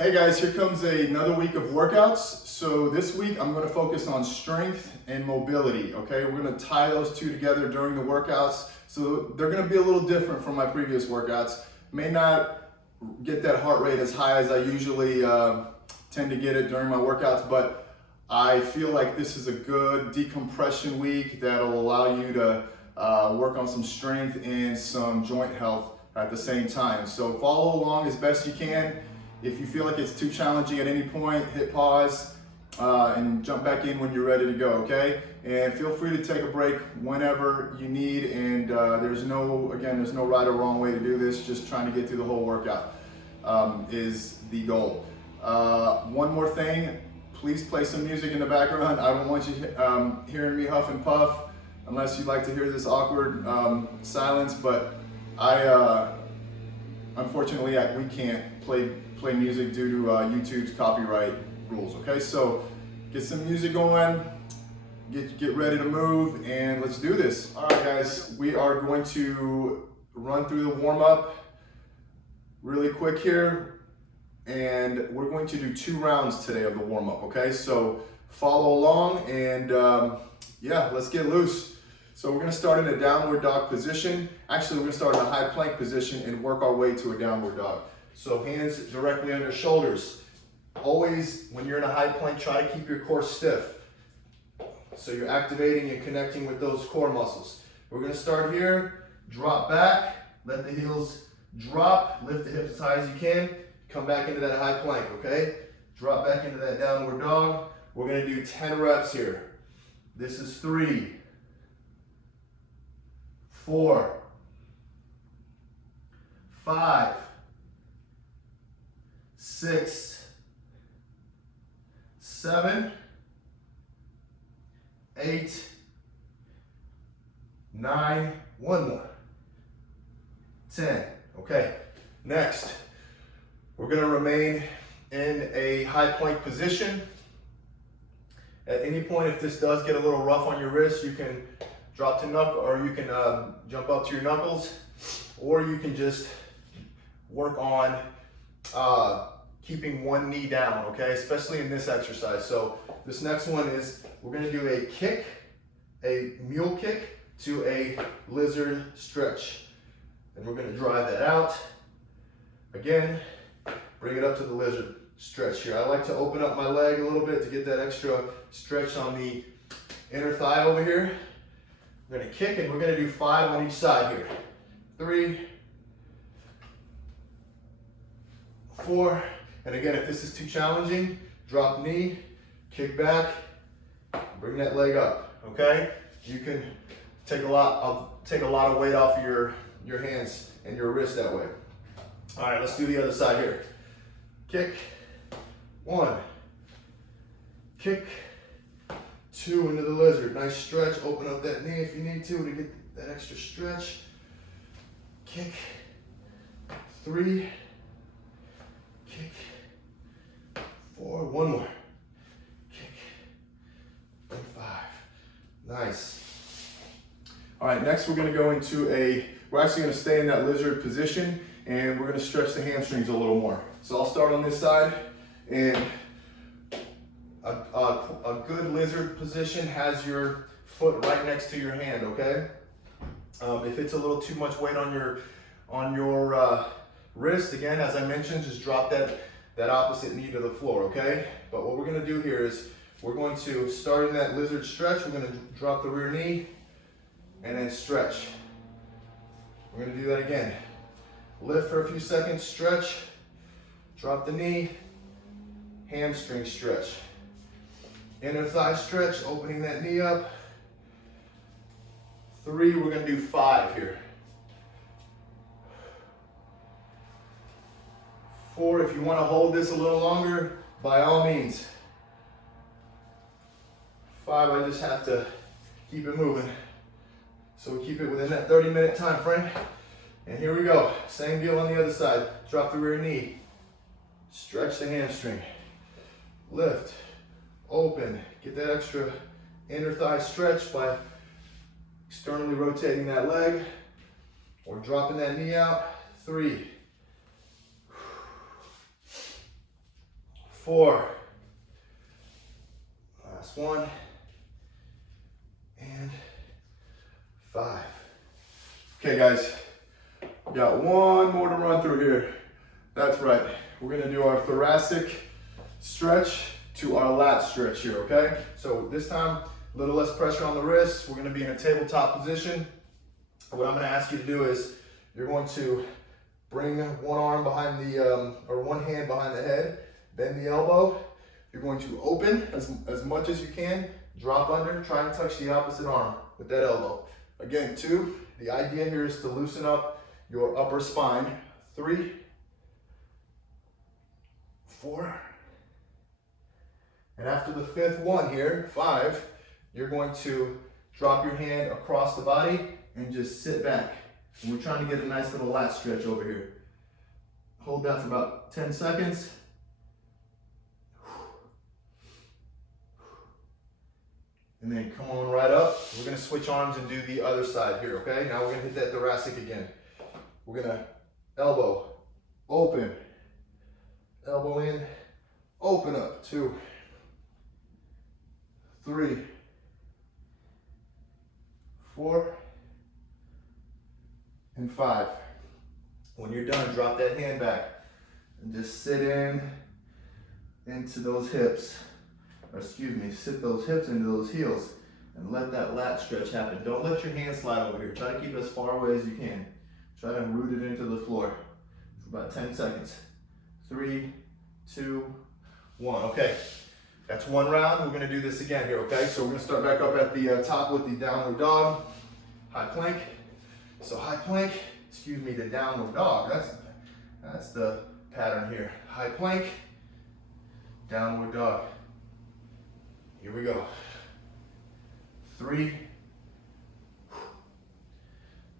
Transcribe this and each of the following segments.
Hey guys, here comes another week of workouts. So this week I'm going to focus on strength and mobility, okay? We're going to tie those two together during the workouts. So they're going to be a little different from my previous workouts. May not get that heart rate as high as I usually tend to get it during my workouts, but I feel like this is a good decompression week that'll allow you to work on some strength and some joint health at the same time. So follow along as best you can. If you feel like it's too challenging at any point, hit pause and jump back in when you're ready to go, okay? And feel free to take a break whenever you need, and there's no right or wrong way to do this. Just trying to get through the whole workout is the goal. One more thing, please play some music in the background. I don't want you hearing me huff and puff unless you'd like to hear this awkward silence, but unfortunately we can't play music due to YouTube's copyright rules, okay? So get some music going, get ready to move, and let's do this. All right, guys, we are going to run through the warm-up really quick here, and we're going to do 2 rounds today of the warm-up, okay? So follow along, and yeah, let's get loose. So we're gonna start in a downward dog position. Actually, we're gonna start in a high plank position and work our way to a downward dog. So hands directly under shoulders. Always, when you're in a high plank, try to keep your core stiff. So you're activating and connecting with those core muscles. We're gonna start here, drop back, let the heels drop, lift the hips as high as you can, come back into that high plank, okay? Drop back into that downward dog. We're gonna do 10 reps here. This is 3, 4, 5, 6, 7, 8, 9, one more, 10. Okay, next, we're gonna remain in a high plank position. At any point, if this does get a little rough on your wrist, you can drop to knuckle, or you can jump up to your knuckles, or you can just work on keeping one knee down, okay? Especially in this exercise. So this next one is, we're gonna do a kick, a mule kick to a lizard stretch. And we're gonna drive that out. Again, bring it up to the lizard stretch here. I like to open up my leg a little bit to get that extra stretch on the inner thigh over here. We're gonna kick, and we're gonna do 5 on each side here. 3, 4, and again, if this is too challenging, drop knee, kick back, bring that leg up, okay? You can take a lot of weight off of your hands and your wrist that way. All right, let's do the other side here. Kick, 1, kick, 2 into the lizard. Nice stretch, open up that knee if you need to get that extra stretch. Kick, 3, kick, 4, one more, kick, and 5. Nice. All right, next we're gonna go into we're actually gonna stay in that lizard position, and we're gonna stretch the hamstrings a little more. So I'll start on this side, and a good lizard position has your foot right next to your hand, okay? If it's a little too much weight on your wrist, again, as I mentioned, just drop that opposite knee to the floor, okay? But what we're gonna do here is we're going to start in that lizard stretch. We're gonna drop the rear knee and then stretch. We're gonna do that again. Lift for a few seconds, stretch, drop the knee, hamstring stretch. Inner thigh stretch, opening that knee up. 3, we're gonna do 5 here. 4, if you wanna hold this a little longer, by all means. 5, I just have to keep it moving. So we keep it within that 30-minute time frame. And here we go, same deal on the other side. Drop the rear knee, stretch the hamstring, lift, open, get that extra inner thigh stretch by externally rotating that leg or dropping that knee out. 3, 4. Last one. And 5. Okay, guys, we got one more to run through here. That's right. We're gonna do our thoracic stretch to our lat stretch here, okay? So this time, a little less pressure on the wrists. We're gonna be in a tabletop position. What I'm gonna ask you to do is, you're going to bring one arm behind the, or one hand behind the head, bend the elbow. You're going to open as much as you can, drop under, try and touch the opposite arm with that elbow. Again, 2, the idea here is to loosen up your upper spine. 3, 4, and after the 5th one here, 5, you're going to drop your hand across the body and just sit back. And we're trying to get a nice little lat stretch over here. Hold that for about 10 seconds. And then come on right up. We're gonna switch arms and do the other side here, okay? Now we're gonna hit that thoracic again. We're gonna elbow, open, elbow in, open up. 2, 3, 4, and 5. When you're done, drop that hand back and just sit into those hips. Or excuse me, sit those hips into those heels and let that lat stretch happen. Don't let your hands slide over here. Try to keep it as far away as you can. Try to root it into the floor for about 10 seconds. 3, 2, 1. Okay, that's one round. We're gonna do this again here, okay? So we're gonna start back up at the top with the downward dog, high plank. So high plank, excuse me, the downward dog. That's the pattern here. High plank, downward dog. Here we go. 3,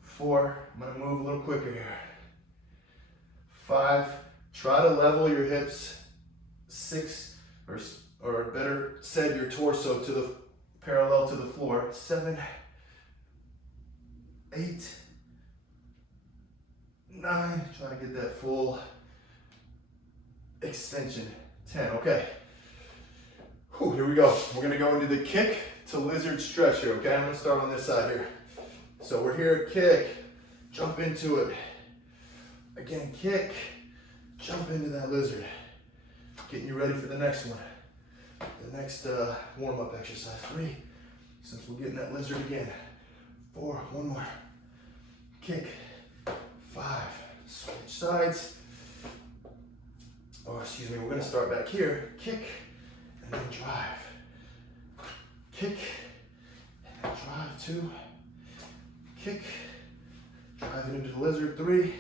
4, I'm gonna move a little quicker here. 5, try to level your hips. 6, or better said, your torso to the parallel to the floor. 7, 8, 9, try to get that full extension. 10, okay. Whew, here we go. We're gonna go into the kick to lizard stretch here, okay? I'm gonna start on this side here. So we're here, kick, jump into it. Again, kick, jump into that lizard. Getting you ready for the next one. The next warm-up exercise. 3, since we're getting that lizard again. 4, one more. Kick, 5, switch sides. Oh, excuse me, we're gonna start back here. Kick, and then drive. Kick, and then drive. 2, kick, drive it into the lizard. 3,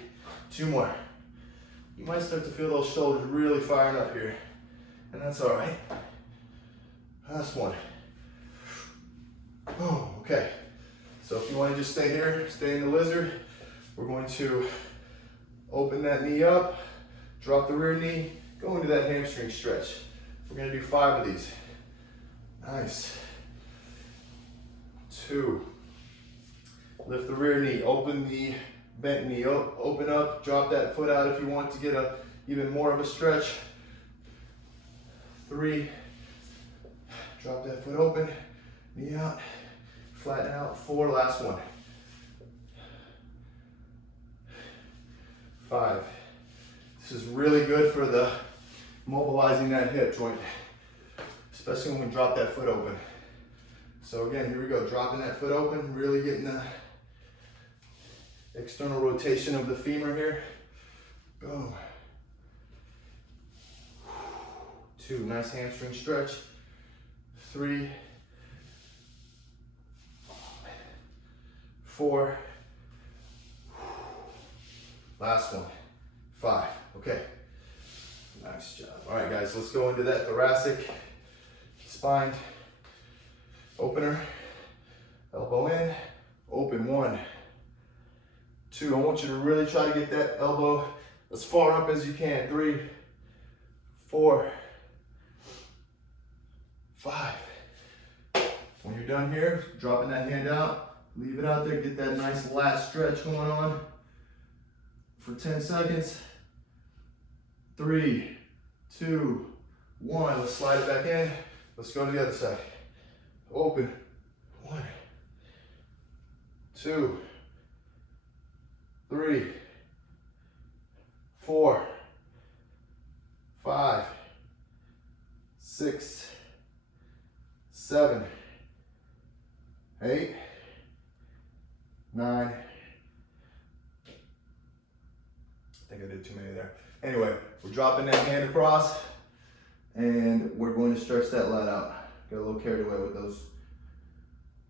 2 more. You might start to feel those shoulders really firing up here, and that's all right. Last one. Oh, okay. So if you want to just stay here, stay in the lizard, we're going to open that knee up, drop the rear knee, go into that hamstring stretch. We're going to do 5 of these. Nice. 2. Lift the rear knee, open the bent knee, open up, drop that foot out if you want to get even more of a stretch. 3, drop that foot open, knee out, flatten out. 4, last one. 5. This is really good for the mobilizing that hip joint, especially when we drop that foot open. So again, here we go, dropping that foot open, really getting the external rotation of the femur here. Go. 2, nice hamstring stretch. 3, 4, last one. 5, okay. Nice job. All right, guys, let's go into that thoracic spine opener. Elbow in, open. 1, 2, I want you to really try to get that elbow as far up as you can. 3, 4, 5. When you're done here, dropping that hand out, leave it out there, get that nice lat stretch going on for 10 seconds. 3, 2, 1. Let's slide it back in. Let's go to the other side. Open. 1, 2, 3, 4, 5, 6, 7, 8, 9. I think I did too many there. Anyway, we're dropping that hand across and we're going to stretch that lat out. Got a little carried away with those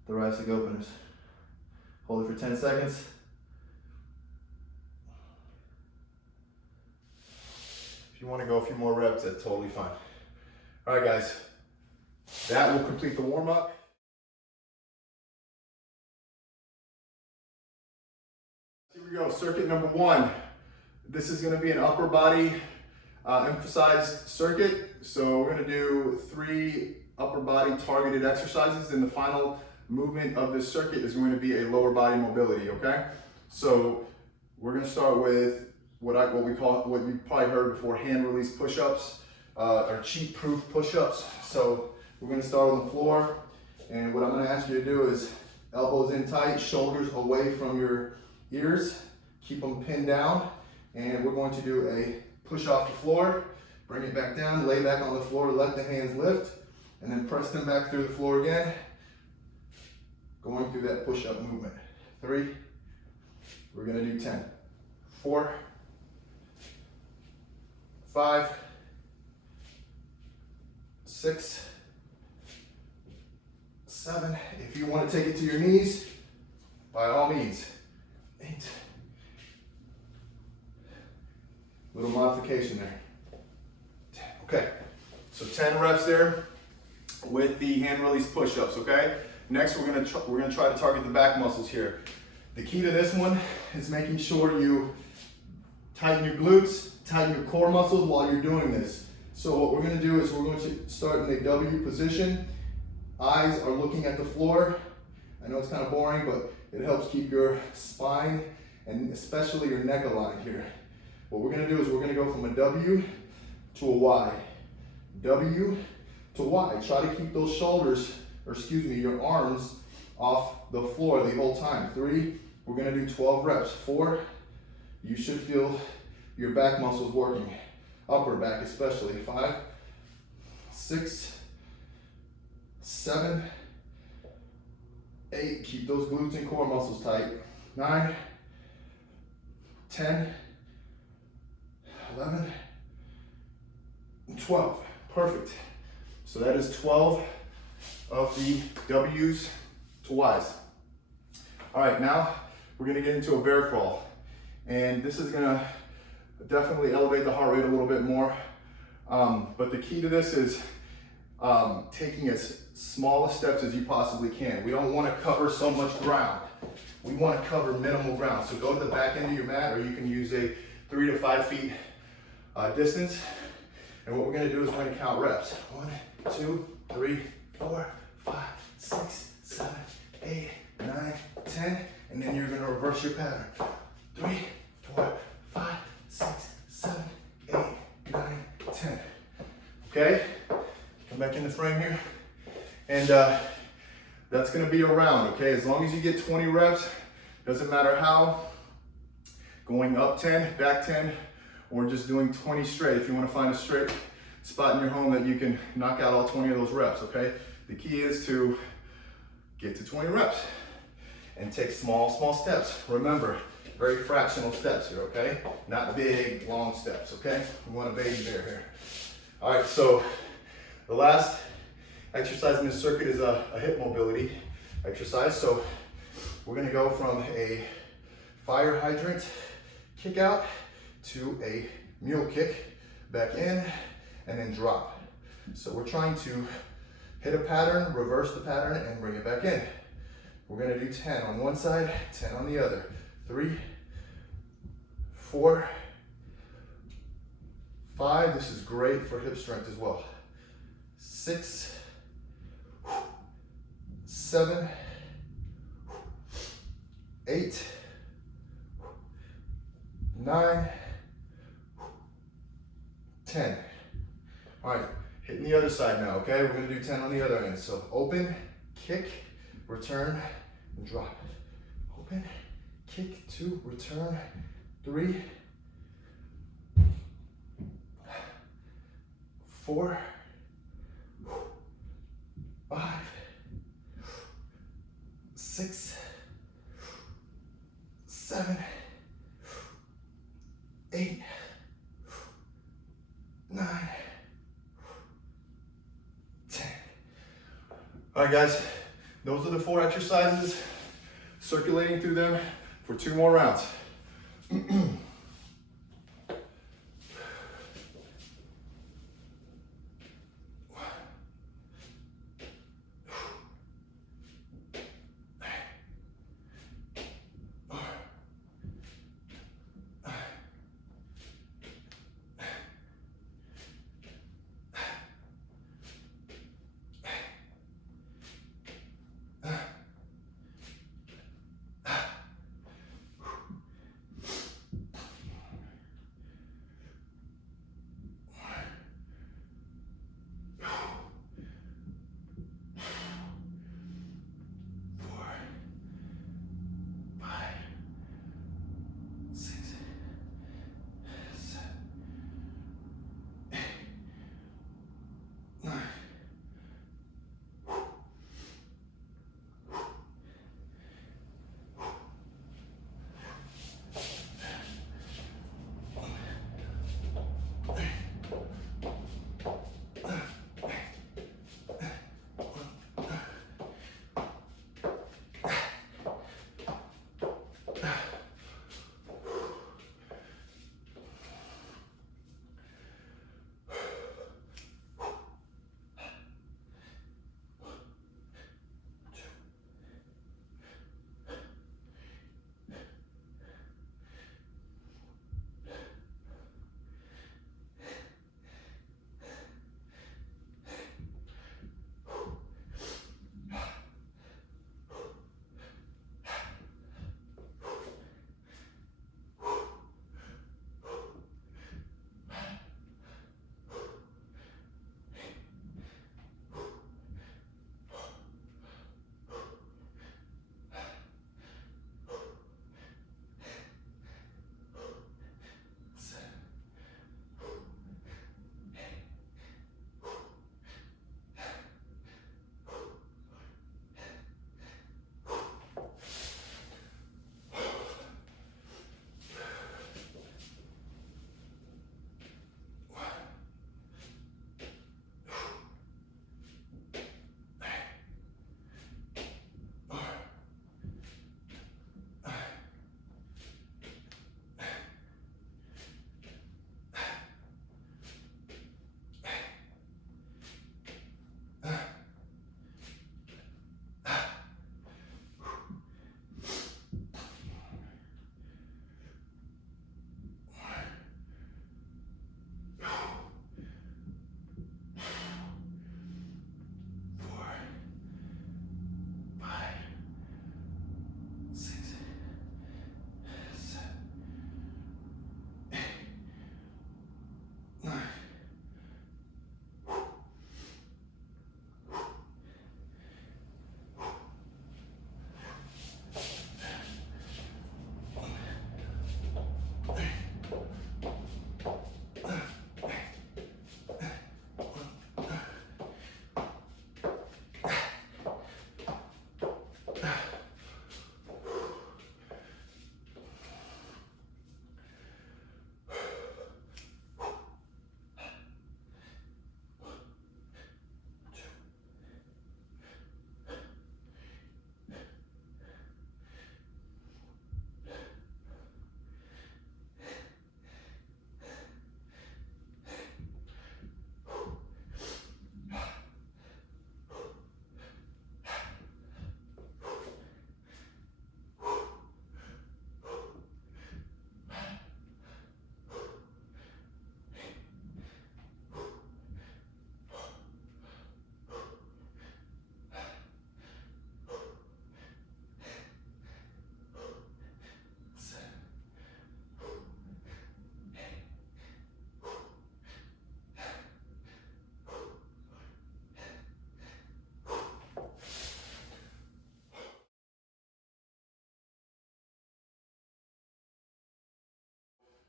thoracic openers. Hold it for 10 seconds. If you want to go a few more reps, that's totally fine. All right, guys, that will complete the warm-up. Here we go, circuit number 1. This is going to be an upper body emphasized circuit. So we're going to do 3 upper body targeted exercises, and the final movement of this circuit is going to be a lower body mobility, okay? So we're going to start with what you've probably heard before, hand release push-ups, or cheat-proof push-ups. So we're going to start on the floor, and what I'm going to ask you to do is elbows in tight, shoulders away from your ears, keep them pinned down, and we're going to do a push off the floor, bring it back down, lay back on the floor, let the hands lift, and then press them back through the floor again, going through that push-up movement. 3, we're going to do 10. 4, 5, 6, 7. If you want to take it to your knees, by all means. 8. Little modification there. 10. Okay, so 10 reps there with the hand release push-ups. Okay. Next, we're gonna try to target the back muscles here. The key to this one is making sure you tighten your glutes, tighten your core muscles while you're doing this. So what we're gonna do is we're going to start in a W position. Eyes are looking at the floor. I know it's kind of boring, but it helps keep your spine and especially your neck aligned here. What we're gonna do is we're gonna go from a W to a Y. W to Y. Try to keep those shoulders, or excuse me, your arms off the floor the whole time. 3, we're gonna do 12 reps. 4, you should feel your back muscles working, upper back especially. 5, 6, 7, 8, keep those glutes and core muscles tight. 9, 10, 11, 12. Perfect. So that is 12 of the W's to Y's. All right, now we're gonna get into a bear crawl. And this is gonna definitely elevate the heart rate a little bit more. But the key to this is taking as small steps as you possibly can. We don't wanna cover so much ground. We wanna cover minimal ground. So go to the back end of your mat, or you can use a 3 to 5 feet distance. And what we're gonna do is we're gonna count reps. 1, 2, 3, 4, 5, 6, 7, 8, 9, 10. And then you're gonna reverse your pattern. 3, 4, 5, 6, 7, 8, 9, 10. Okay? Come back in the frame here. And that's gonna be a round, okay? As long as you get 20 reps, doesn't matter how, going up 10, back 10, or just doing 20 straight. If you wanna find a straight spot in your home that you can knock out all 20 of those reps, okay? The key is to get to 20 reps and take small steps. Remember, very fractional steps here, okay? Not big, long steps, okay? We want a baby bear here. All right, so the last exercise in this circuit is a hip mobility exercise. So we're gonna go from a fire hydrant kick out to a mule kick, back in, and then drop. So we're trying to hit a pattern, reverse the pattern, and bring it back in. We're gonna do 10 on one side, 10 on the other. 3, 4, 5, this is great for hip strength as well. 6, 7, 8, 9, 10. All right, Hitting the other side now, okay? We're gonna do 10 on the other end. So open, kick, return, and drop. Open, kick, 2, return, 3, 4, 5, 6, 7, 8, 9, 10. All right, guys, those are the 4 exercises. Circulating through them for 2 more rounds.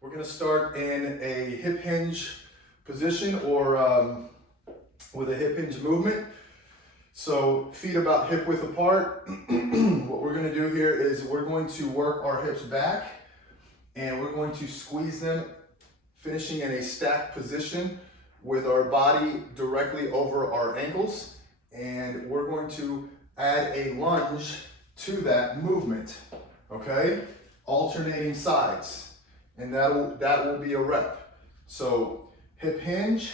We're gonna start in a hip hinge position or with a hip hinge movement. So feet about hip width apart. What we're gonna do here is we're going to work our hips back and we're going to squeeze them, finishing in a stacked position with our body directly over our ankles. And we're going to add a lunge to that movement, okay? Alternating sides, and that will be a rep. So hip hinge,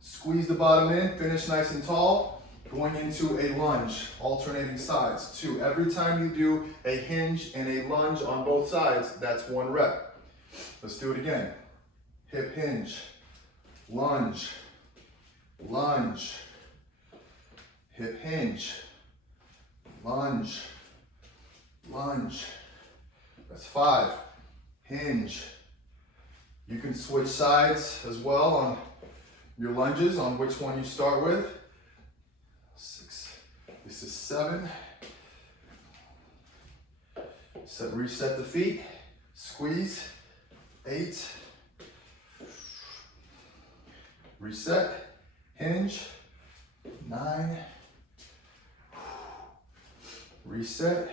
squeeze the bottom in, finish nice and tall, going into a lunge, alternating sides. 2. Every time you do a hinge and a lunge on both sides, that's 1 rep. Let's do it again. Hip hinge, lunge, lunge, hip hinge, lunge, lunge. That's 5. Hinge. You can switch sides as well on your lunges, on which one you start with. 6. This is 7. Reset the feet. Squeeze. 8. Reset. Hinge. 9. Reset.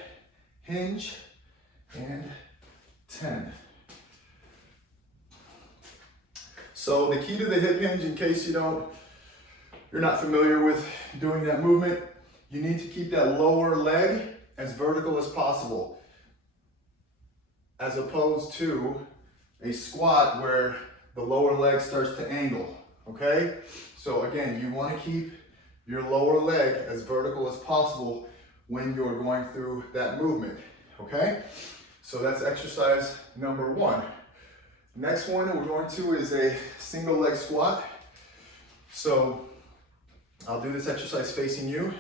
Hinge. And 10. So the key to the hip hinge, in case you're not familiar with doing that movement, you need to keep that lower leg as vertical as possible, as opposed to a squat where the lower leg starts to angle, okay? So again, you want to keep your lower leg as vertical as possible when you're going through that movement, okay? So that's exercise number 1. Next one we're going to is a single leg squat. So I'll do this exercise facing you.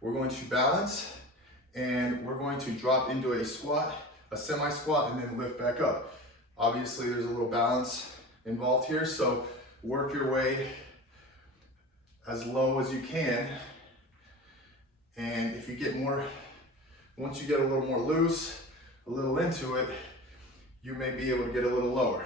We're going to balance and we're going to drop into a squat, a semi-squat, and then lift back up. Obviously there's a little balance involved here, so work your way as low as you can. And if you get once you get a little more loose, a little into it, you may be able to get a little lower.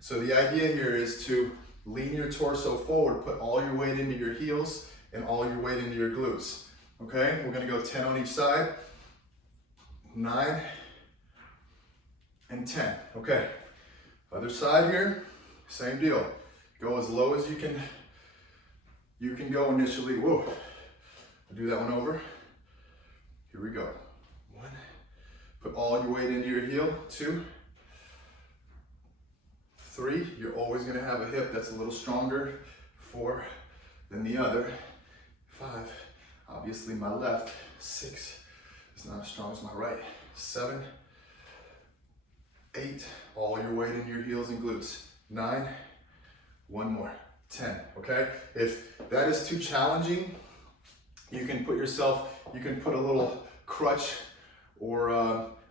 So the idea here is to lean your torso forward, put all your weight into your heels and all your weight into your glutes. Okay, we're gonna go 10 on each side, 9 and 10. Okay, other side here, same deal. Go as low as you can go initially. Whoa, I'll do that one over. Here we go. 1. Put all your weight into your heel. 2. 3. You're always going to have a hip that's a little stronger. 4 than the other. 5. Obviously my left. 6 is not as strong as my right. 7. 8. All your weight into your heels and glutes. 9. 1 more. 10. Okay? If that is too challenging, you can put a little crutch or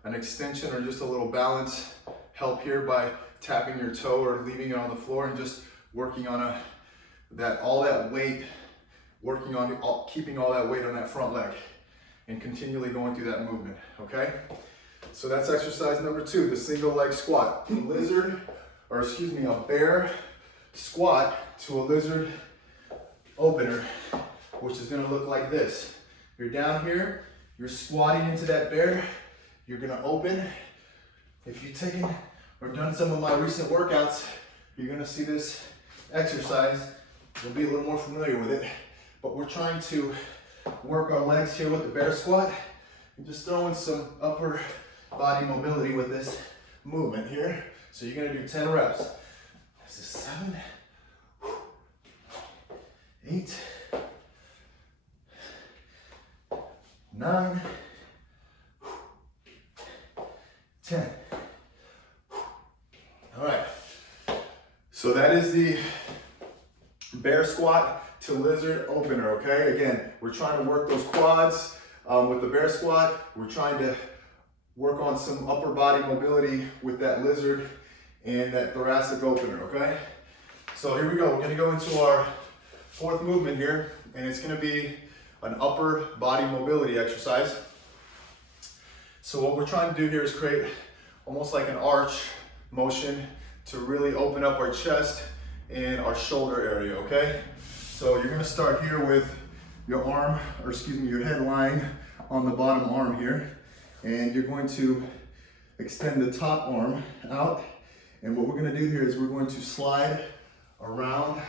an extension or just a little balance help here by tapping your toe or leaving it on the floor and just working on all that weight, keeping all that weight on that front leg and continually going through that movement, okay? So that's exercise number 2, the single leg squat. A bear squat to a lizard opener, which is gonna look like this. You're down here, you're squatting into that bear, you're gonna open. If you've taken or done some of my recent workouts, you're gonna see this exercise. You'll be a little more familiar with it, but we're trying to work our legs here with the bear squat and just throw in some upper body mobility with this movement here. So you're gonna do 10 reps. This is 7, 8, 9, 10. All right, so that is the bear squat to lizard opener, okay? Again, we're trying to work those quads with the bear squat. We're trying to work on some upper body mobility with that lizard and that thoracic opener, okay? So here we go, we're gonna go into our 4th movement here, and it's gonna be an upper body mobility exercise. So what we're trying to do here is create almost like an arch motion to really open up our chest and our shoulder area, okay? So you're gonna start here with your arm, or excuse me, your head lying on the bottom arm here. And you're going to extend the top arm out. And what we're gonna do here is we're going to slide around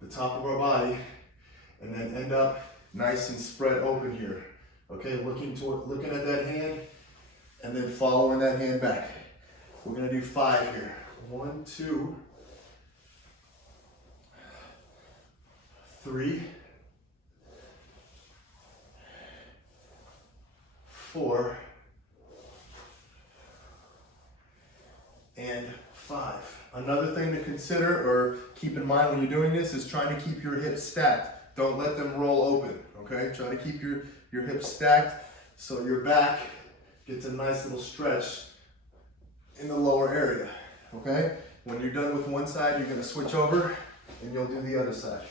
the top of our body and then end up nice and spread open here. Okay, looking at that hand and then following that hand back. We're gonna do 5 here. 1, 2, 3, 4, and 5. Another thing to consider or keep in mind when you're doing this is trying to keep your hips stacked. Don't let them roll open, okay? Try to keep your hips stacked so your back gets a nice little stretch in the lower area, okay? When you're done with one side, you're gonna switch over and you'll do the other side.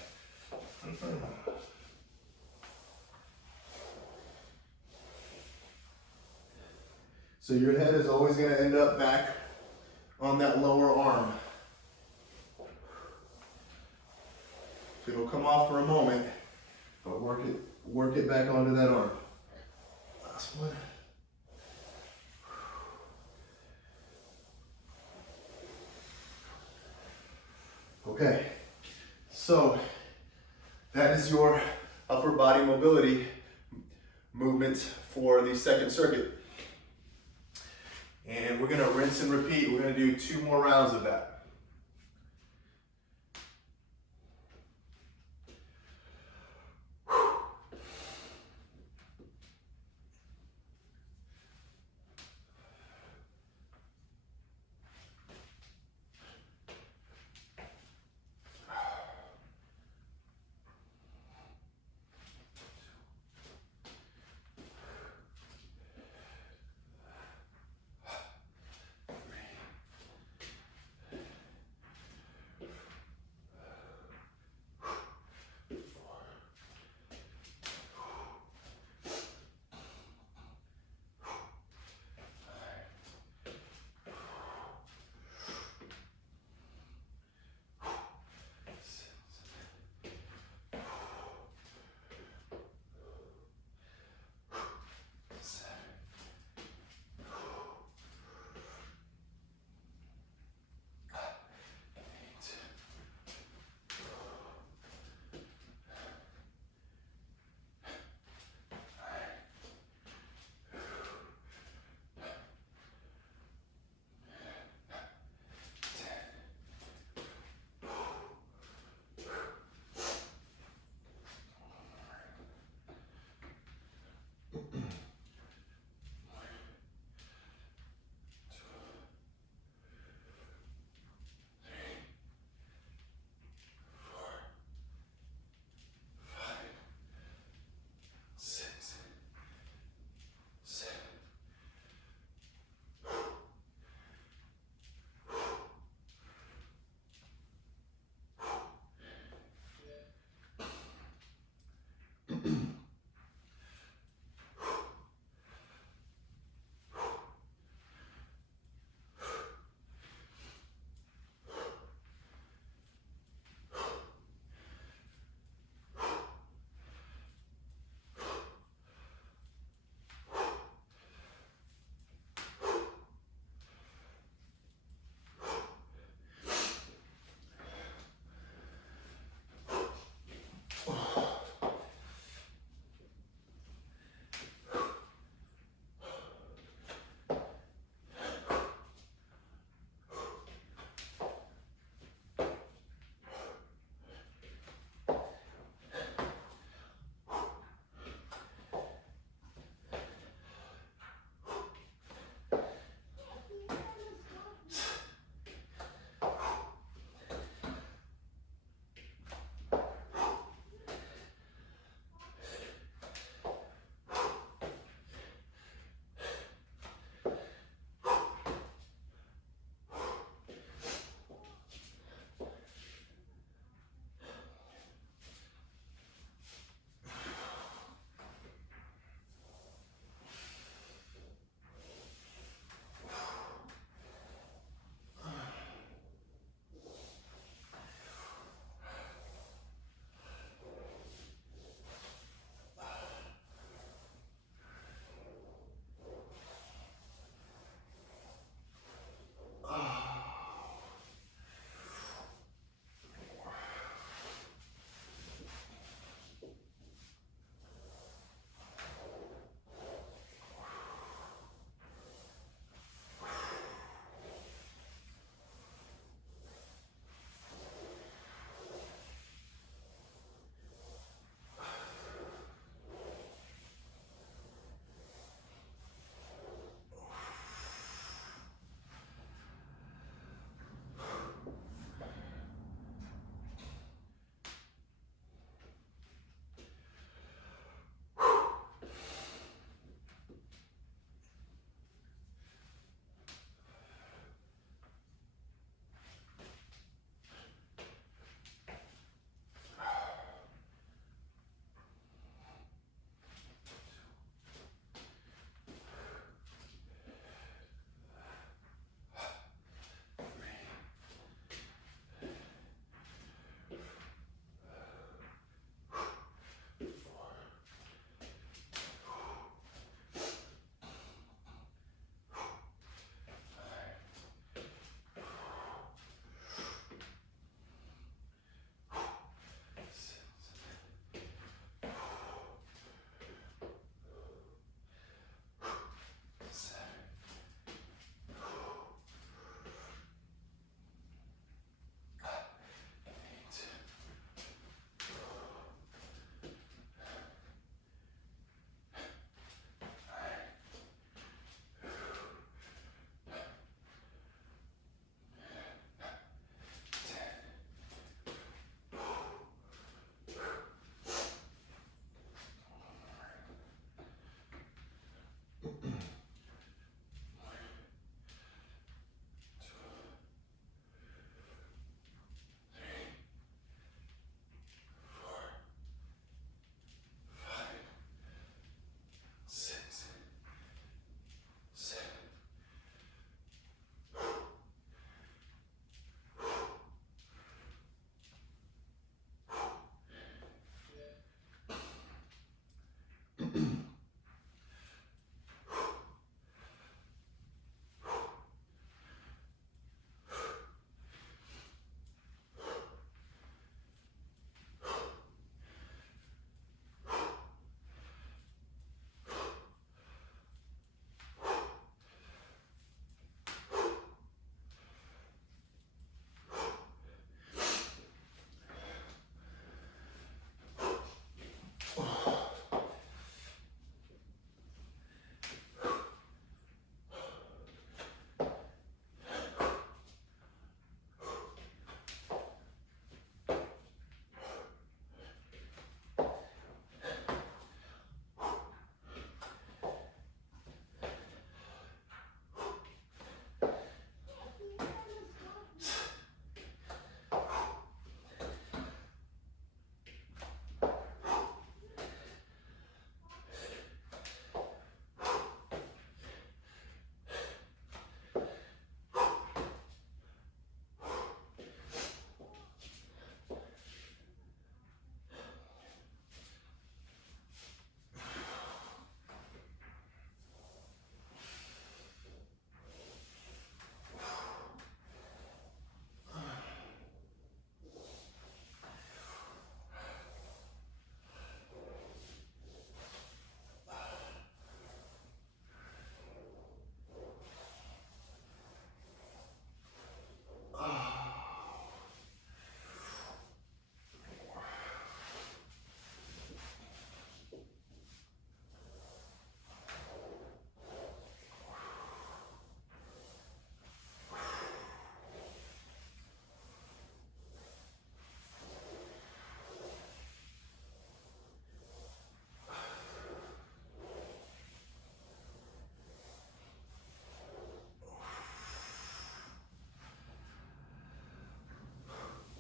So your head is always gonna end up back on that lower arm. It'll come off for a moment, but work it back onto that arm. Last one. Okay, so that is your upper body mobility movement for the second circuit. And we're gonna rinse and repeat. We're gonna do 2 more rounds of that.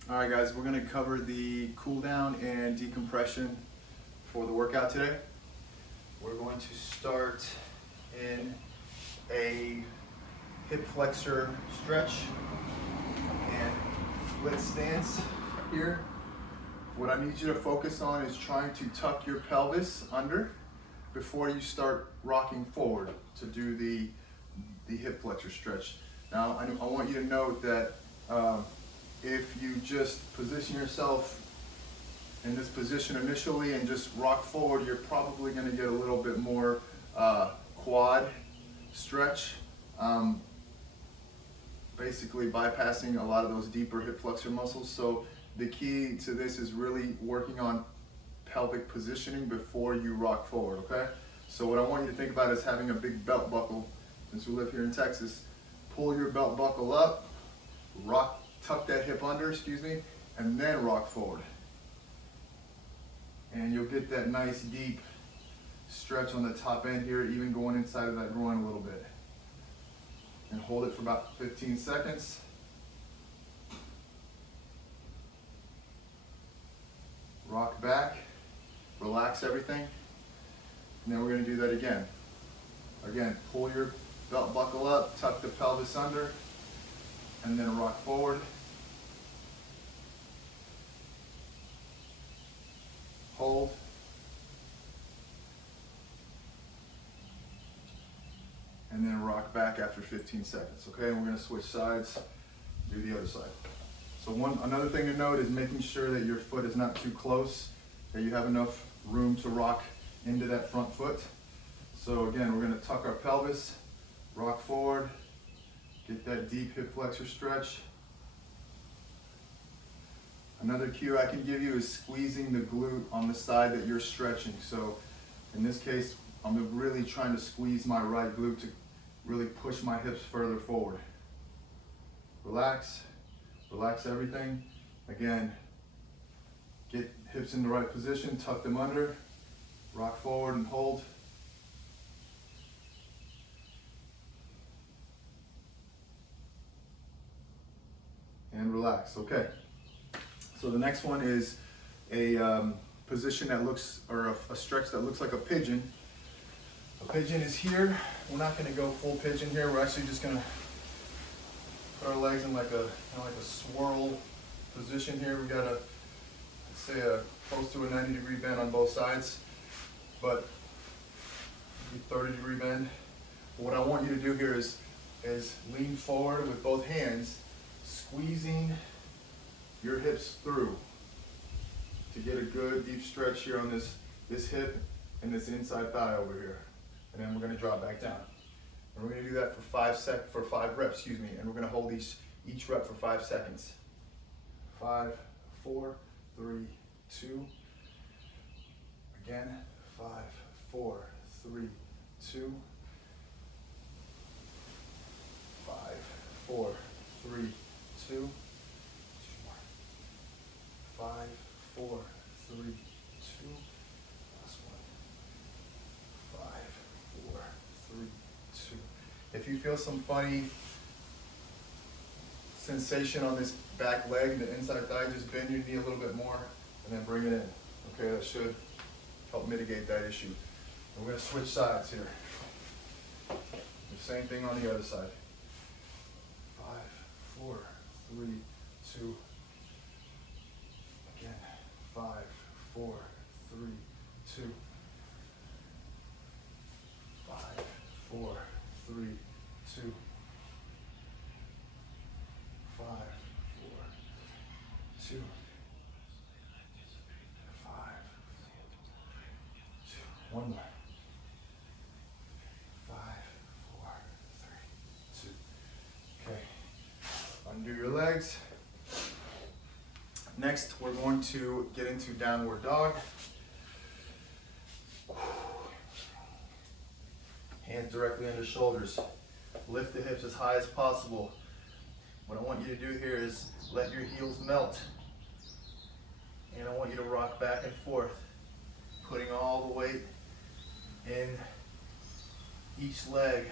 All right, guys, we're gonna cover the cool down and decompression for the workout today. We're going to start in a hip flexor stretch and split stance here. What I need you to focus on is trying to tuck your pelvis under before you start rocking forward to do the hip flexor stretch. Now, I want you to note that if you just position yourself in this position initially and just rock forward, you're probably going to get a little bit more quad stretch, basically bypassing a lot of those deeper hip flexor muscles. So the key to this is really working on pelvic positioning before you rock forward, okay? So what I want you to think about is having a big belt buckle. Since we live here in Texas, pull your belt buckle up, tuck that hip under, and then rock forward. And you'll get that nice deep stretch on the top end here, even going inside of that groin a little bit. And hold it for about 15 seconds. Rock back, relax everything, and then we're going to do that again. Again, pull your belt buckle up, tuck the pelvis under, and then rock forward. Hold. And then rock back after 15 seconds, okay? And we're gonna switch sides, do the other side. So another thing to note is making sure that your foot is not too close, that you have enough room to rock into that front foot. So again, we're gonna tuck our pelvis, rock forward, get that deep hip flexor stretch. Another cue I can give you is squeezing the glute on the side that you're stretching. So in this case, I'm really trying to squeeze my right glute to really push my hips further forward. Relax, relax everything. Again, get hips in the right position, tuck them under, rock forward and hold. And relax, okay. So the next one is a position that looks, or a stretch that looks like a pigeon. A pigeon is here. We're not gonna go full pigeon here. We're actually just gonna put our legs in like a swirl position here. We got let's say close to a 90-degree bend on both sides, but 30-degree bend. But what I want you to do here is lean forward with both hands, squeezing your hips through to get a good deep stretch here on this hip and this inside thigh over here. And then we're going to drop back down. And we're going to do that for 5 reps, and we're going to hold each rep for 5 seconds. 5, 4, 3, 2. Again, 5, 4, 3, 2. 5, 4, 3, 2. 5, 4, 3, 2. Last one. 5, 4, 3, 2. If you feel some funny sensation on this back leg, the inside thigh, just bend your knee a little bit more and then bring it in. Okay, that should help mitigate that issue. And we're going to switch sides here. The same thing on the other side. 5, 4, 3, 2. 5, 4, 3, 2. 5, 4, 3, 2. 5, 4, 2. 5, 2. One more. 5, 4, 3, 2. Okay. Undo your legs. Next, we're going to get into downward dog. Hands directly under shoulders. Lift the hips as high as possible. What I want you to do here is let your heels melt. And I want you to rock back and forth, putting all the weight in each leg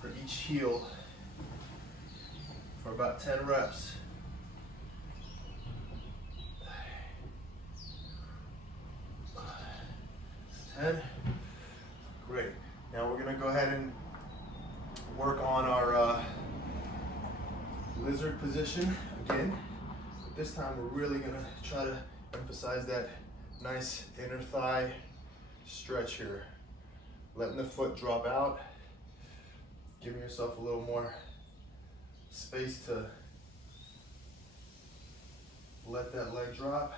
for each heel for about 10 reps. 10. Great. Now we're gonna go ahead and work on our lizard position again. But this time we're really gonna try to emphasize that nice inner thigh stretch here. Letting the foot drop out, giving yourself a little more space to let that leg drop,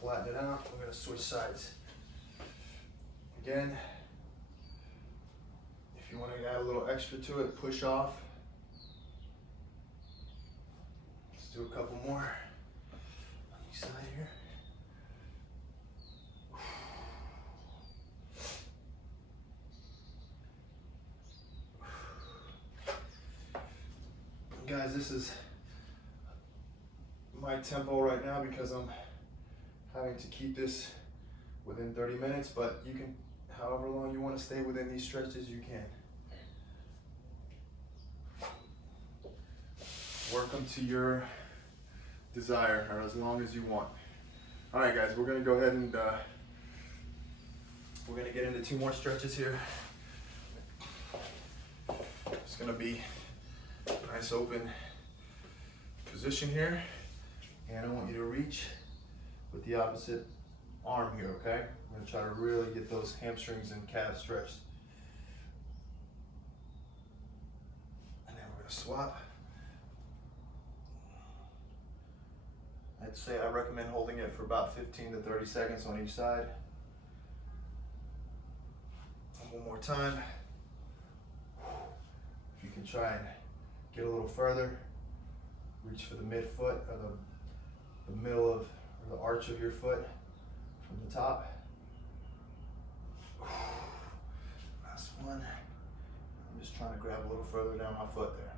flatten it out. We're gonna switch sides. Again, if you want to add a little extra to it, push off. Let's do a couple more on each side here. Guys, this is my tempo right now because I'm having to keep this within 30 minutes, but you can, however long you want to stay within these stretches, you can. Work them to your desire, or as long as you want. All right, guys, we're gonna go ahead and we're gonna get into 2 more stretches here. It's gonna be a nice open position here, and I want you to reach with the opposite arm here, okay? I'm gonna try to really get those hamstrings and calves stretched. And then we're gonna swap. I'd say I recommend holding it for about 15 to 30 seconds on each side. And one more time. If you can try and get a little further, reach for the midfoot, or the middle of, or the arch of your foot from the top. Last one. I'm just trying to grab a little further down my foot there.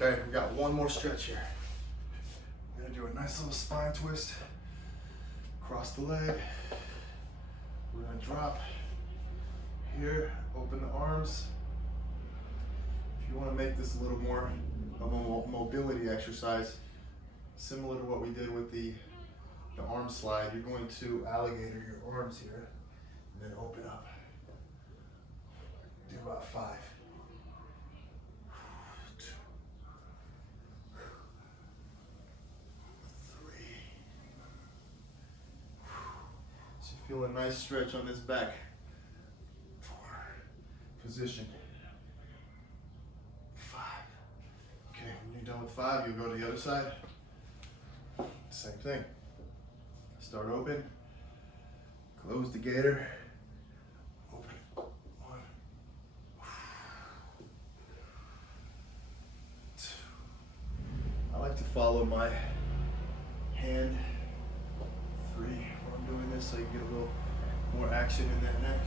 Okay, we got one more stretch here. I'm gonna do a nice little spine twist. Cross the leg. We're gonna drop here, open the arms. If you want to make this a little more of a mobility exercise, similar to what we did with the arm slide, you're going to alligator your arms here and then open up. Do about 5. 2, 3. So you feel a nice stretch on this back. 4. Position. 5. Okay, when you're done with 5, you'll go to the other side. Same thing. Start open, close the gator, open. 1, 2. I like to follow my hand 3 when I'm doing this, so you get a little more action in that neck.